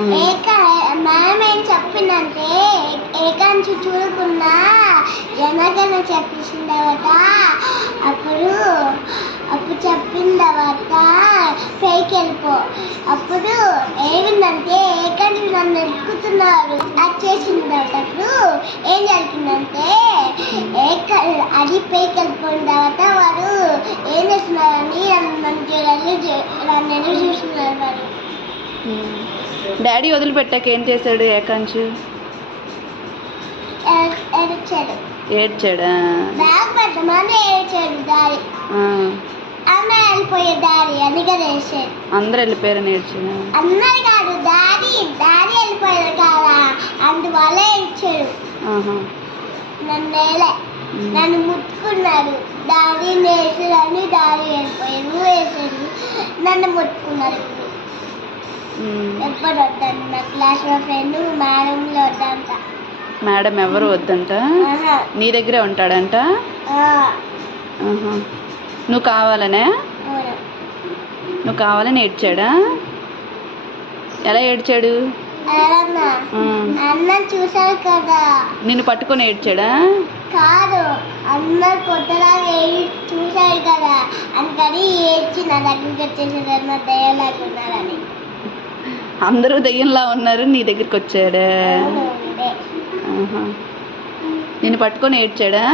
Ma'am ఏం చెప్పిందంటే ఏకాంక్షి చూడకుండా జనగణ చెప్పేసిన తర్వాత అప్పుడు చెప్పిన తర్వాత పైకి వెళ్ళిపో. అప్పుడు ఏమిందంటే ఏకాంక్షి నన్ను ఎక్కుతున్నారు. అది చేసిన తర్వాత అప్పుడు ఏం జరిగిందంటే అది పైకి వెళ్ళిపోయిన తర్వాత వారు ఏం చేస్తున్నారని నన్ను చూస్తున్నారు. వారు డాడీ వదిలిపెట్టాక ఏం చేశాడు ఏకాంక్షి? ఏడ్చాడా? బ్యాగ్ పెట్టమని ఏడ్చాడు డాడీ. అన్న వెళ్ళిపోయే డాడీ అందుకని ఏడ్చాడు. అందరు వెళ్ళిపోయారని ఏడ్చాడు? అందరు కాదు, డాడీ వెళ్ళిపోయారు కదా అందువల్ల ఏడ్చాడు. నన్ను ముట్టుకున్నాడు. డాడీ వేసాడని డాడీ వెళ్ళిపోయారు. వేసాడు నన్ను ముట్టుకున్నాడు. ఎప్పుడు వద్దంట నా క్లాస్లో ఫ్రెండ్ మేడంలో వద్దంట. మేడం ఎవరు వద్దంట? నీ దగ్గరే ఉంటాడంట? నువ్వు కావాలనే? నువ్వు కావాలని ఏడ్చాడా? ఎలా ఏడ్చాడు? అన్న చూసాడు కదా. నిన్ను పట్టుకొని ఏడ్చాడా? కాదు, అన్న కొట్టలా చూసాడు కదా అందుకని ఏడ్చి నా దగ్గరికి వచ్చేసేది. నా దయ్యలాగా ఉన్నారని. అందరూ దయ్యంలా ఉన్నారు, నీ దగ్గరికి వచ్చాడా? నిన్ను పట్టుకొని ఏడ్చాడా?